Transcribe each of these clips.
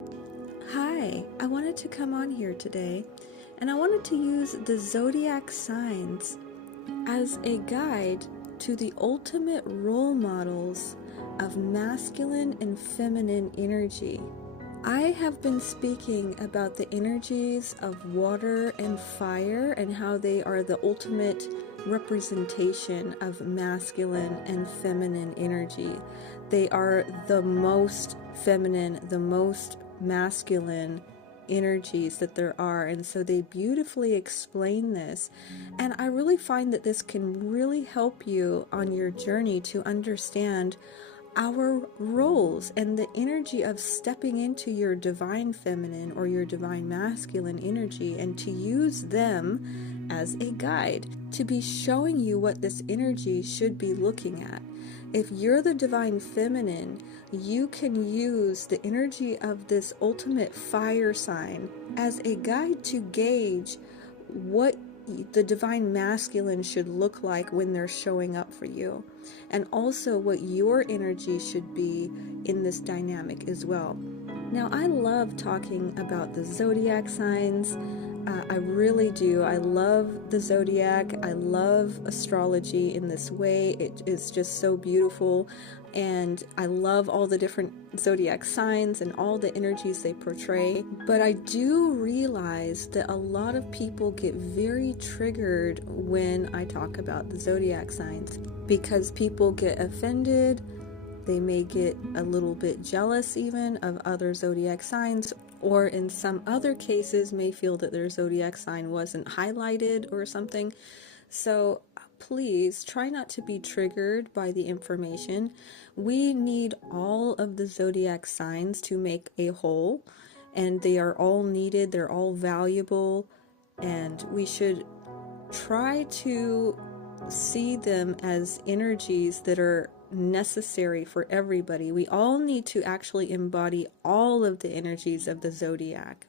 Hi, I wanted to come on here today and I wanted to use the zodiac signs as a guide to the ultimate role models of masculine and feminine energy. I have been speaking about the energies of water and fire and how they are the ultimate representation of masculine and feminine energy. They are the most feminine, the most masculine energies that there are, and so they beautifully explain this. And I really find that this can really help you on your journey to understand our roles and the energy of stepping into your divine feminine or your divine masculine energy, and to use them as a guide to be showing you what this energy should be looking at. If you're the divine feminine, you can use the energy of this ultimate fire sign as a guide to gauge what the divine masculine should look like when they're showing up for you, and also what your energy should be in this dynamic as well. Now, I love talking about the zodiac signs. I really do. I love the zodiac. I love astrology in this way. It is just so beautiful. And I love all the different zodiac signs and all the energies they portray. But I do realize that a lot of people get very triggered when I talk about the zodiac signs, because people get offended. They may get a little bit jealous even of other zodiac signs, or in some other cases may feel that their zodiac sign wasn't highlighted or something. So please try not to be triggered by the information. We need all of the zodiac signs to make a whole, and they are all needed, they're all valuable, and we should try to see them as energies that are necessary for everybody. We all need to actually embody all of the energies of the zodiac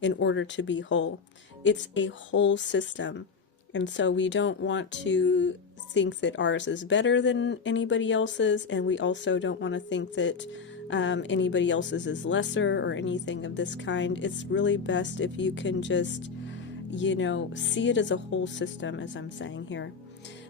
in order to be whole. It's a whole system. And so we don't want to think that ours is better than anybody else's, and we also don't want to think that anybody else's is lesser or anything of this kind. It's really best if you can just, see it as a whole system, as I'm saying here.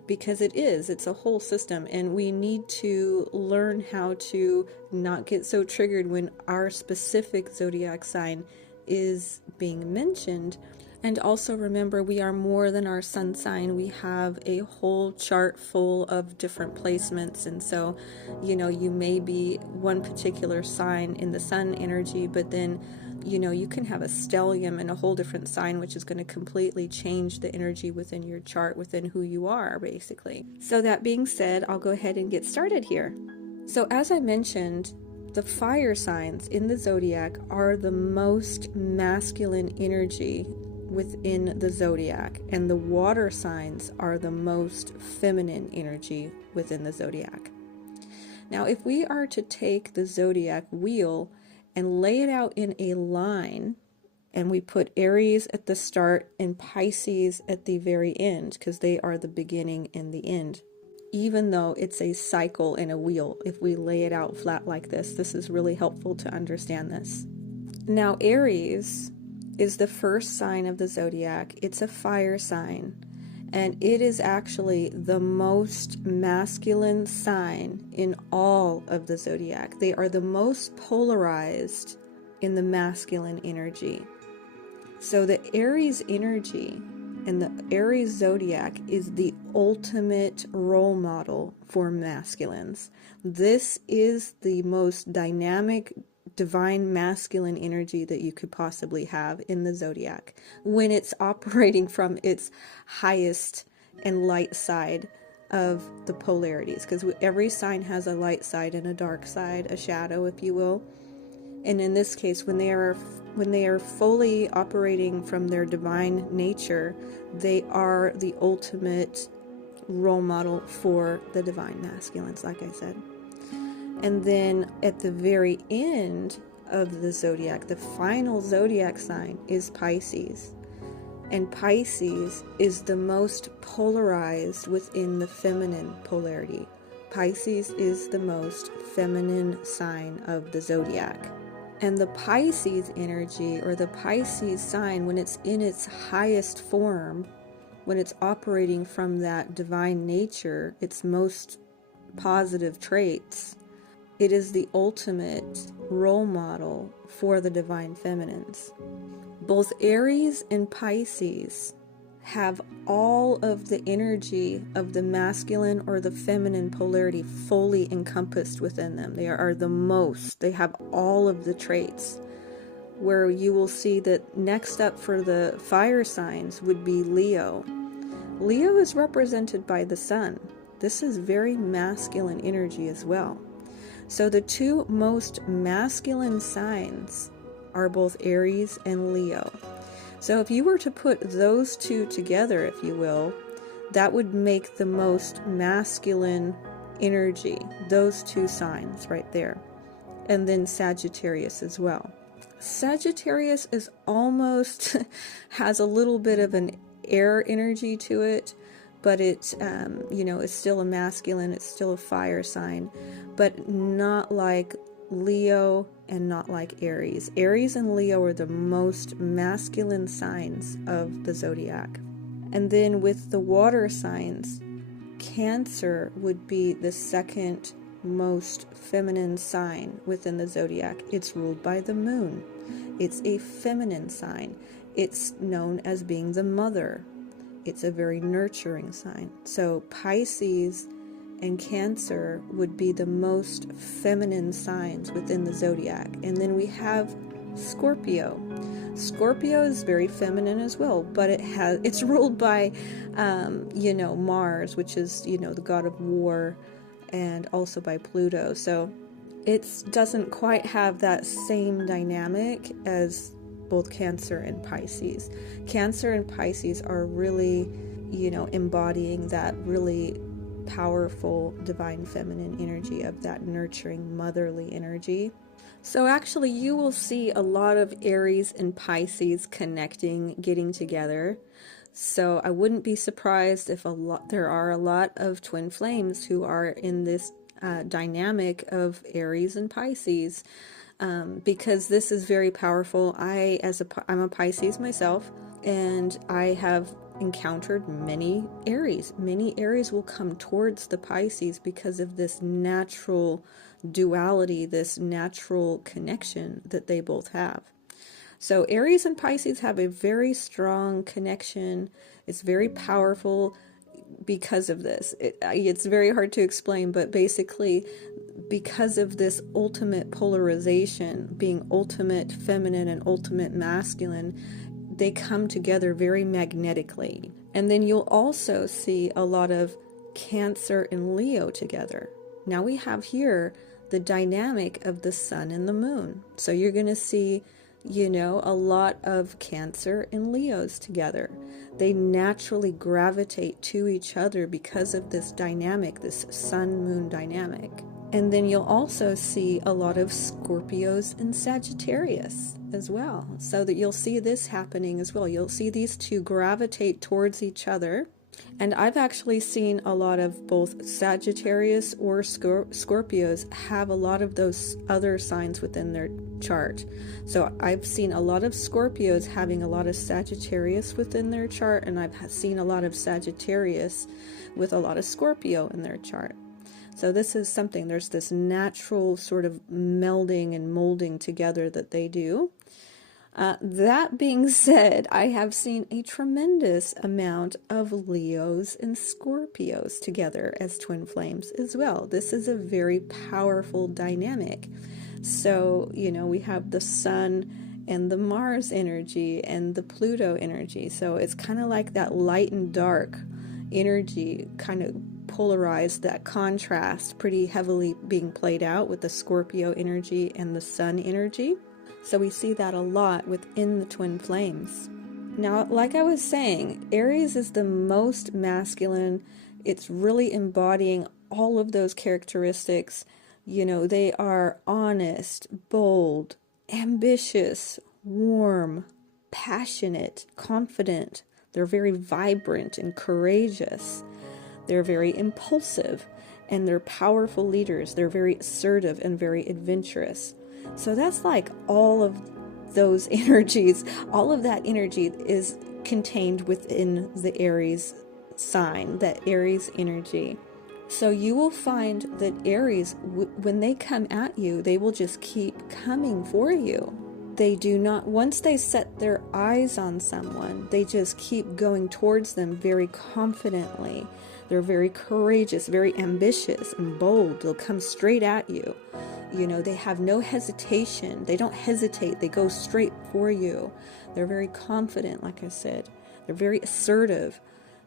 Because it's a whole system, and we need to learn how to not get so triggered when our specific zodiac sign is being mentioned. And also remember, we are more than our sun sign. We have a whole chart full of different placements, and so you may be one particular sign in the sun energy, but then you can have a stellium in a whole different sign, which is going to completely change the energy within your chart, within who you are, basically. So that being said, I'll go ahead and get started here. So as I mentioned, the fire signs in the zodiac are the most masculine energy within the zodiac, and the water signs are the most feminine energy within the zodiac. Now, if we are to take the zodiac wheel and lay it out in a line, and we put Aries at the start and Pisces at the very end, because they are the beginning and the end. Even though it's a cycle in a wheel, if we lay it out flat like this is really helpful to understand this. Now, Aries is the first sign of the zodiac. It's a fire sign, and it is actually the most masculine sign in all of the zodiac. They are the most polarized in the masculine energy. So the Aries energy and the Aries zodiac is the ultimate role model for masculines. This is the most dynamic divine masculine energy that you could possibly have in the zodiac when it's operating from its highest and light side of the polarities, because every sign has a light side and a dark side, a shadow, if you will. And in this case, when they are fully operating from their divine nature, they are the ultimate role model for the divine masculines, like I said. And then at the very end of the zodiac, the final zodiac sign is Pisces. And Pisces is the most polarized within the feminine polarity. Pisces is the most feminine sign of the zodiac. And the Pisces energy, or the Pisces sign, when it's in its highest form, when it's operating from that divine nature, its most positive traits, it is the ultimate role model for the divine feminines. Both Aries and Pisces have all of the energy of the masculine or the feminine polarity fully encompassed within them. They are the most. They have all of the traits. Where you will see that next up for the fire signs would be Leo. Leo is represented by the sun. This is very masculine energy as well. So the two most masculine signs are both Aries and Leo. So if you were to put those two together, if you will, that would make the most masculine energy, those two signs right there. And then Sagittarius as well. Sagittarius is almost has a little bit of an air energy to it, but it, is still a masculine, it's still a fire sign, but not like Leo and not like Aries. Aries and Leo are the most masculine signs of the zodiac. And then with the water signs, Cancer would be the second most feminine sign within the zodiac. It's ruled by the moon. It's a feminine sign. It's known as being the mother. It's a very nurturing sign. So Pisces and Cancer would be the most feminine signs within the zodiac. And then we have Scorpio. Scorpio is very feminine as well, but it's ruled by Mars, which is the god of war, and also by Pluto. So it doesn't quite have that same dynamic as both Cancer and Pisces. Cancer and Pisces are really embodying that really powerful divine feminine energy of that nurturing motherly energy. So actually you will see a lot of Aries and Pisces connecting, getting together. So I wouldn't be surprised if there are a lot of twin flames who are in this dynamic of Aries and Pisces, because this is very powerful. I'm a Pisces myself, and I have encountered many Aries. Many Aries will come towards the Pisces because of this natural duality, this natural connection that they both have. So Aries and Pisces have a very strong connection. It's very powerful because of this. It's very hard to explain, but basically because of this ultimate polarization, being ultimate feminine and ultimate masculine, they come together very magnetically. And then you'll also see a lot of Cancer and Leo together. Now we have here the dynamic of the sun and the moon. So you're going to see, a lot of Cancer and Leos together. They naturally gravitate to each other because of this dynamic, this sun-moon dynamic. And then you'll also see a lot of Scorpios and Sagittarius as well. So that you'll see this happening as well. You'll see these two gravitate towards each other. And I've actually seen a lot of both Sagittarius or Scorpios have a lot of those other signs within their chart. So I've seen a lot of Scorpios having a lot of Sagittarius within their chart, and I've seen a lot of Sagittarius with a lot of Scorpio in their chart. So this is something, there's this natural sort of melding and molding together that they do. That being said, I have seen a tremendous amount of Leos and Scorpios together as twin flames as well. This is a very powerful dynamic. So, we have the Sun and the Mars energy and the Pluto energy. So it's kind of like that light and dark energy kind of polarized, that contrast pretty heavily being played out with the Scorpio energy and the Sun energy. So we see that a lot within the twin flames. Now, like I was saying, Aries is the most masculine. It's really embodying all of those characteristics. They are honest, bold, ambitious, warm, passionate, confident. They're very vibrant and courageous. They're very impulsive, and they're powerful leaders. They're very assertive and very adventurous. So that's like all of those energies. All of that energy is contained within the Aries sign, that Aries energy. So you will find that Aries, when they come at you, they will just keep coming for you. They do not, once they set their eyes on someone, they just keep going towards them very confidently. They're very courageous, very ambitious and bold. They'll come straight at you. You know, they have no hesitation. They don't hesitate. They go straight for you. They're very confident, like I said. They're very assertive.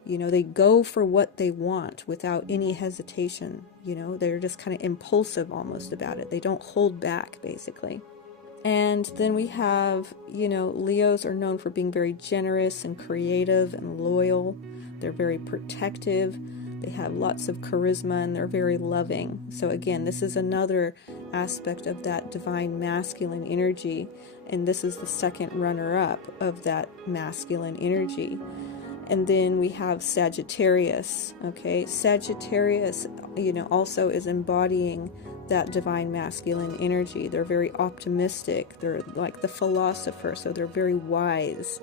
You know, they go for what they want without any hesitation. You know, they're just kind of impulsive almost about it. They don't hold back, basically. And then we have, you know, Leos are known for being very generous and creative and loyal. They're very protective. They have lots of charisma and they're very loving. So again, this is another aspect of that divine masculine energy. And this is the second runner-up of that masculine energy. And then we have Sagittarius, okay? Sagittarius, you know, also is embodying that divine masculine energy. They're very optimistic. They're like the philosopher, so they're very wise.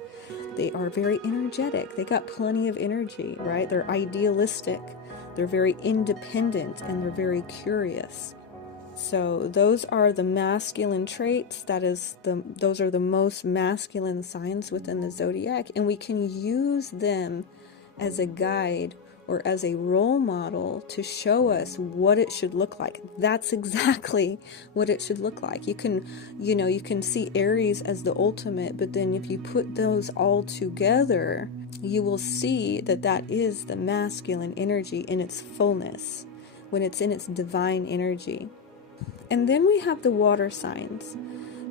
They are very energetic. They got plenty of energy, right? They're idealistic. They're very independent, and they're very curious. So those are the masculine traits. Those are the most masculine signs within the zodiac, and we can use them as a guide or as a role model to show us what it should look like. That's exactly what it should look like. You can see Aries as the ultimate, but then if you put those all together, you will see that that is the masculine energy in its fullness, when it's in its divine energy. And then we have the water signs.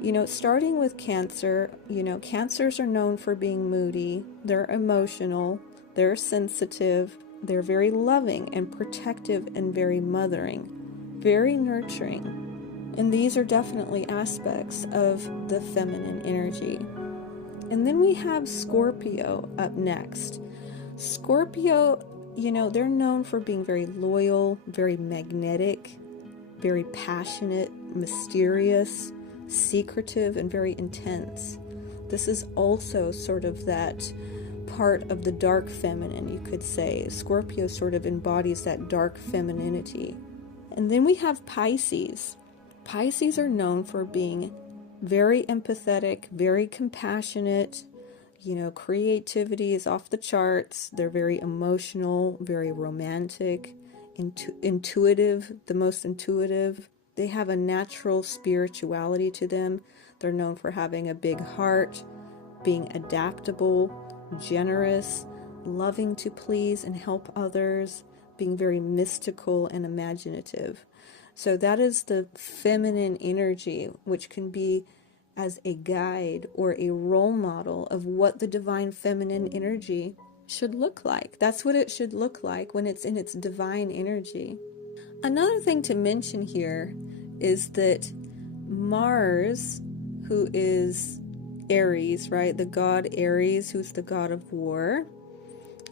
You know, starting with Cancer, you know, Cancers are known for being moody. They're emotional. They're sensitive. They're very loving and protective and very mothering, very nurturing. And these are definitely aspects of the feminine energy. And then we have Scorpio up next. Scorpio, you know, they're known for being very loyal, very magnetic, very passionate, mysterious, secretive, and very intense. This is also sort of that part of the dark feminine, you could say. Scorpio sort of embodies that dark femininity. And then we have Pisces. Pisces are known for being very empathetic, very compassionate. You know, creativity is off the charts. They're very emotional, very romantic, intuitive, the most intuitive. They have a natural spirituality to them. They're known for having a big heart, being adaptable, generous, loving to please and help others, being very mystical and imaginative. So that is the feminine energy, which can be as a guide or a role model of what the divine feminine energy should look like. That's what it should look like when it's in its divine energy. Another thing to mention here is that Mars, who is Aries, right? The god Aries, who's the god of war.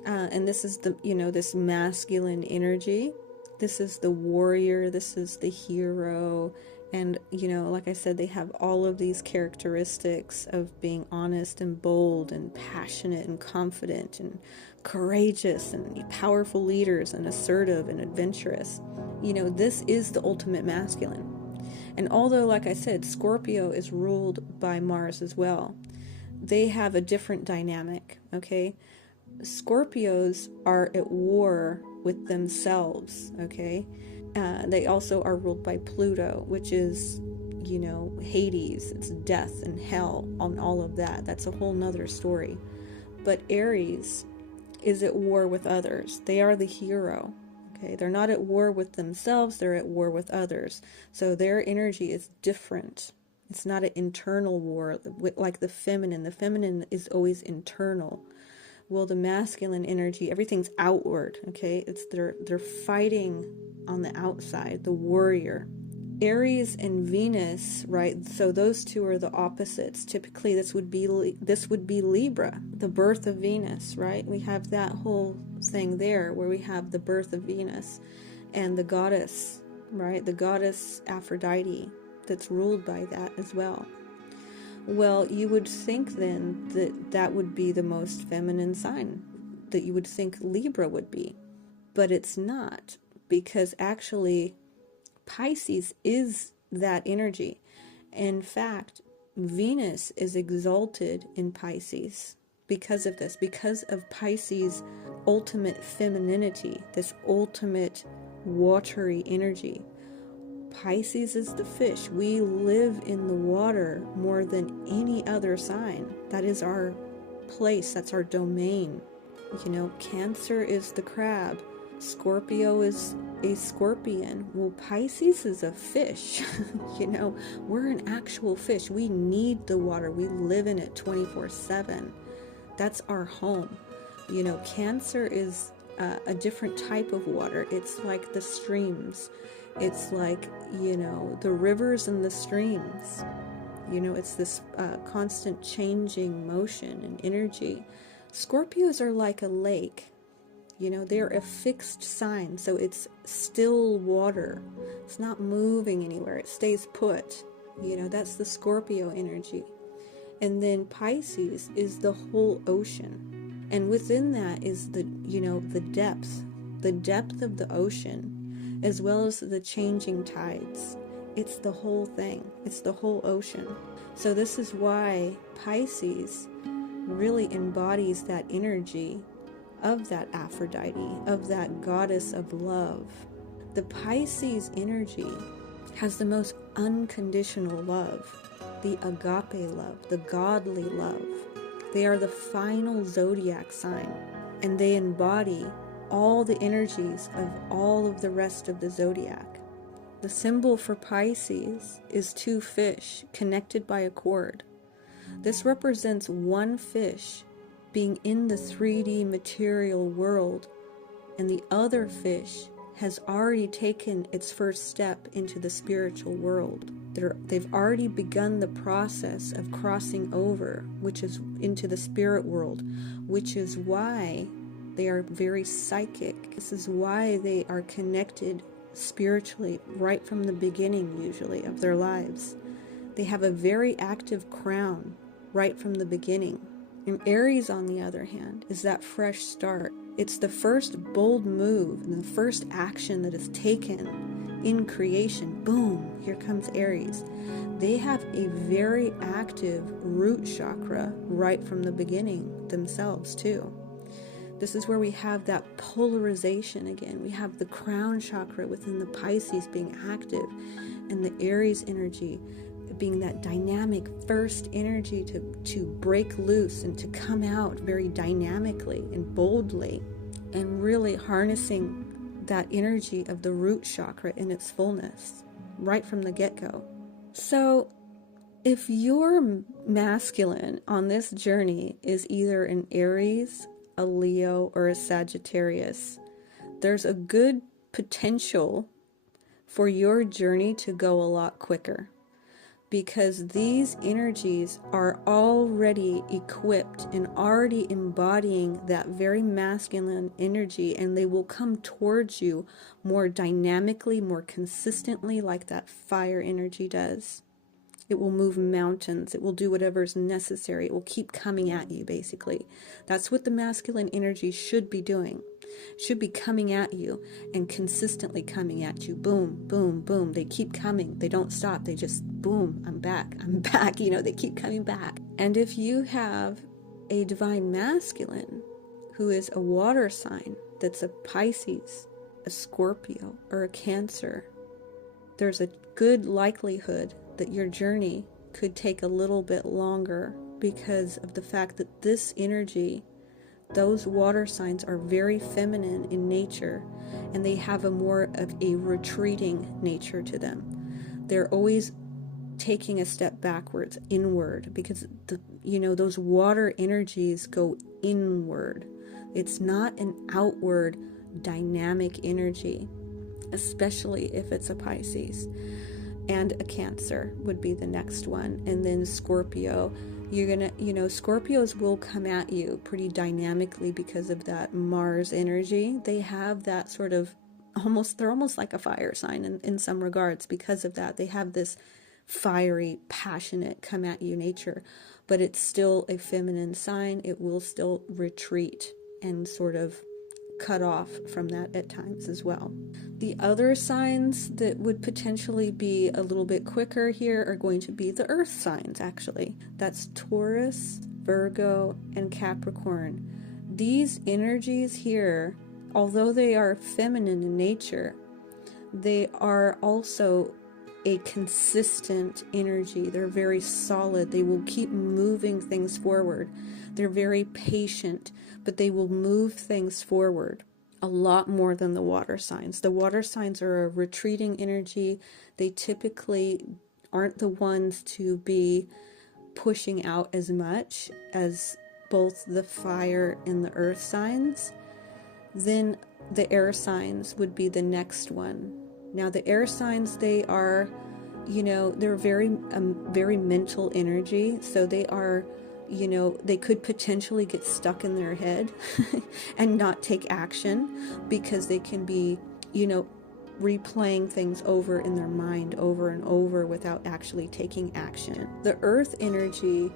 And this is this masculine energy. This is the warrior. This is the hero. And, like I said, they have all of these characteristics of being honest and bold and passionate and confident and courageous and powerful leaders and assertive and adventurous. This is the ultimate masculine. And although, like I said, Scorpio is ruled by Mars as well, they have a different dynamic, okay? Scorpios are at war with themselves, okay? They also are ruled by Pluto, which is, Hades. It's death and hell and all of that. That's a whole nother story. But Aries is at war with others. They are the hero, okay? They're not at war with themselves. They're at war with others. So their energy is different. It's not an internal war like the feminine. The feminine is always internal. Well, the masculine energy, everything's outward, okay? They're fighting on the outside, the warrior. Aries and Venus, right? So those two are the opposites. Typically, this would be Libra, the birth of Venus, right? We have that whole thing there where we have the birth of Venus and the goddess, right? The goddess Aphrodite, that's ruled by that as well. Well, you would think then that that would be the most feminine sign, that you would think Libra would be. But it's not, because actually Pisces is that energy. In fact, Venus is exalted in Pisces because of this, because of Pisces' ultimate femininity, this ultimate watery energy. Pisces is the fish. We live in the water more than any other sign. That is our place, that's our domain. You know, Cancer is the crab. Scorpio is a scorpion. Well, Pisces is a fish. You know, we're an actual fish. We need the water. We live in it 24/7. That's our home. You know, Cancer is a different type of water. It's like the streams. It's like, you know, the rivers and the streams. You know, it's this constant changing motion and energy. Scorpios are like a lake. You know, they're a fixed sign, so it's still water. It's not moving anywhere. It stays put. You know, that's the Scorpio energy. And then Pisces is the whole ocean. And within that is the, you know, the depth of the ocean, as well as the changing tides. It's the whole thing. It's the whole ocean. So this is why Pisces really embodies that energy of that Aphrodite, of that goddess of love. The Pisces energy has the most unconditional love, the agape love, the godly love. They are the final zodiac sign, and they embody all the energies of all of the rest of the zodiac. The symbol for Pisces is two fish connected by a cord. This represents one fish being in the 3D material world, and the other fish has already taken its first step into the spiritual world. They've already begun the process of crossing over, which is into the spirit world, which is why they are very psychic. This is why they are connected spiritually right from the beginning, usually, of their lives. They have a very active crown right from the beginning. And Aries, on the other hand, is that fresh start. It's the first bold move and the first action that is taken in creation. Boom, here comes Aries. They have a very active root chakra right from the beginning themselves, too. This is where we have that polarization again. We have the crown chakra within the Pisces being active, and the Aries energy being that dynamic first energy to break loose and to come out very dynamically and boldly, and really harnessing that energy of the root chakra in its fullness right from the get-go. So if your masculine on this journey is either an Aries, a Leo, or a Sagittarius, there's a good potential for your journey to go a lot quicker, because these energies are already equipped and already embodying that very masculine energy, and they will come towards you more dynamically, more consistently, like that fire energy does. It will move mountains. It will do whatever is necessary. It will keep coming at you, basically. That's what the masculine energy should be doing. Should be coming at you and consistently coming at you. Boom, boom, boom. They keep coming. They don't stop. They just, boom, I'm back. I'm back. You know, they keep coming back. And if you have a divine masculine who is a water sign, that's a Pisces, a Scorpio, or a Cancer, there's a good likelihood that your journey could take a little bit longer, because of the fact that this energy, those water signs, are very feminine in nature, and they have a more of a retreating nature to them. They're always taking a step backwards, inward, because those water energies go inward. It's not an outward dynamic energy, especially if it's a Pisces. And a Cancer would be the next one. And then Scorpio, Scorpios will come at you pretty dynamically because of that Mars energy. They have that sort of they're almost like a fire sign in some regards because of that. They have this fiery, passionate, come at you nature, but it's still a feminine sign. It will still retreat and sort of cut off from that at times as well. The other signs that would potentially be a little bit quicker here are going to be the earth signs, actually. That's Taurus, Virgo, and Capricorn. These energies here, although they are feminine in nature, they are also a consistent energy. They're very solid. They will keep moving things forward. They're very patient, but they will move things forward a lot more than the water signs. The water signs are a retreating energy. They typically aren't the ones to be pushing out as much as both the fire and the earth signs. Then the air signs would be the next one. Now the air signs, they are, they're very mental energy. So they are, they could potentially get stuck in their head and not take action because they can be, replaying things over in their mind over and over without actually taking action. The earth energy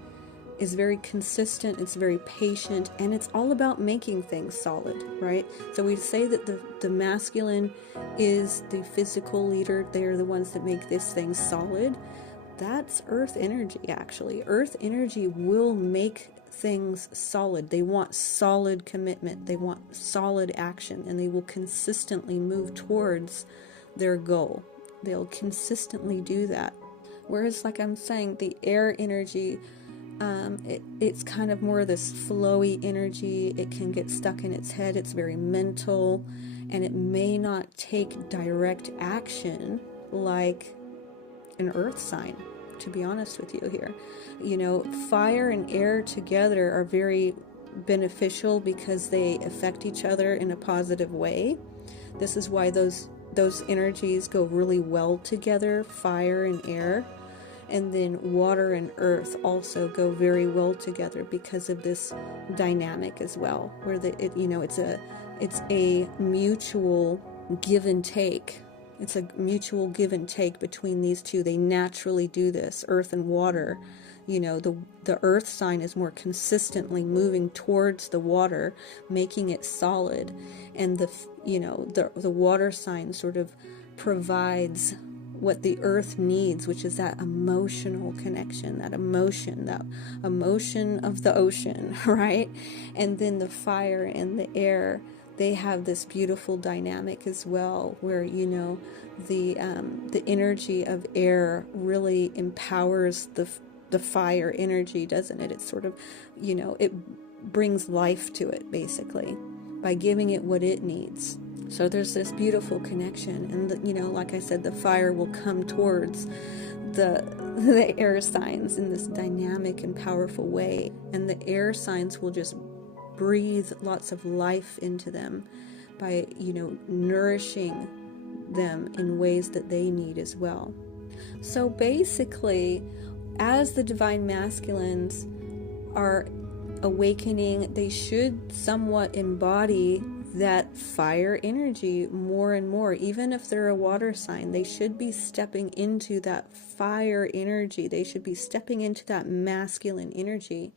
is very consistent, it's very patient, and it's all about making things solid, right? So we say that the masculine is the physical leader. They're the ones that make this thing solid. That's earth energy, actually. Earth energy will make things solid. They want solid commitment. They want solid action, and they will consistently move towards their goal. They'll consistently do that. Whereas, like I'm saying, the air energy, it's kind of more of this flowy energy. It can get stuck in its head. It's very mental, and it may not take direct action like an earth sign, to be honest with you here. Fire and air together are very beneficial because they affect each other in a positive way. This is why those energies go really well together, fire and air. And then water and earth also go very well together because of this dynamic as well, where it's a mutual give and take. It's a mutual give and take between these two. They naturally do this, earth and water. The earth sign is more consistently moving towards the water, making it solid, and the water sign sort of provides what the earth needs, which is that emotional connection, that emotion of the ocean, right? And then the fire and the air, they have this beautiful dynamic as well, where the energy of air really empowers the fire energy, doesn't it? It's sort of, it brings life to it, basically, by giving it what it needs. So there's this beautiful connection, and like I said, the fire will come towards the air signs in this dynamic and powerful way, and the air signs will just breathe lots of life into them by nourishing them in ways that they need as well. So basically, as the divine masculines are awakening, they should somewhat embody that fire energy more and more. Even if they're a water sign, they should be stepping into that fire energy. They should be stepping into that masculine energy.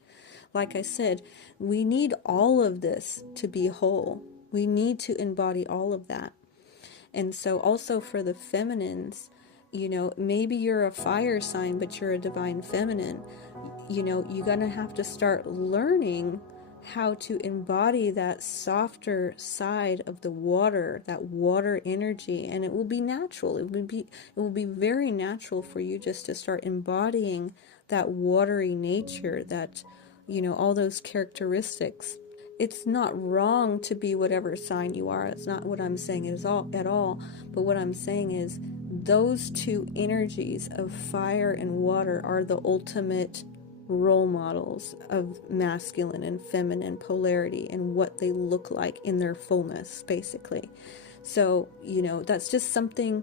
Like I said, we need all of this to be whole. We need to embody all of that. And so also for the feminines, maybe you're a fire sign, but you're a divine feminine. You're going to have to start learning how to embody that softer side of the water, that water energy, and it will be natural. It will be very natural for you just to start embodying that watery nature, that all those characteristics. It's not wrong to be whatever sign you are. That's not what I'm saying at all. But what I'm saying is those two energies of fire and water are the ultimate role models of masculine and feminine polarity and what they look like in their fullness, basically. So, that's just something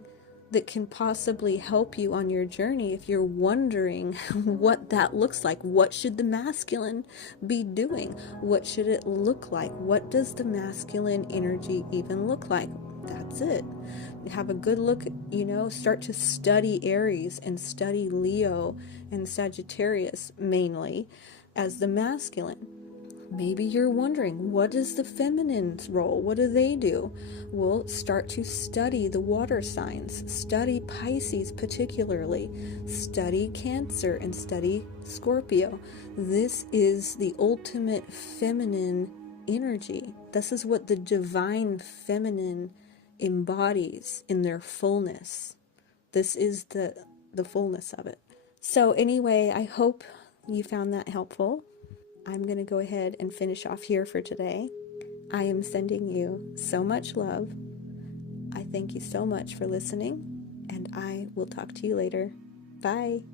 that can possibly help you on your journey if you're wondering what that looks like. What should the masculine be doing? What should it look like? What does the masculine energy even look like? That's it. have a good look, start to study Aries and study Leo and Sagittarius mainly as the masculine. Maybe you're wondering, what is the feminine's role? What do they do? Well, start to study the water signs. Study Pisces particularly. Study Cancer and study Scorpio. This is the ultimate feminine energy. This is what the divine feminine embodies in their fullness. This is the fullness of it. So anyway, I hope you found that helpful. I'm going to go ahead and finish off here for today. I am sending you so much love. I thank you so much for listening, and I will talk to you later. Bye.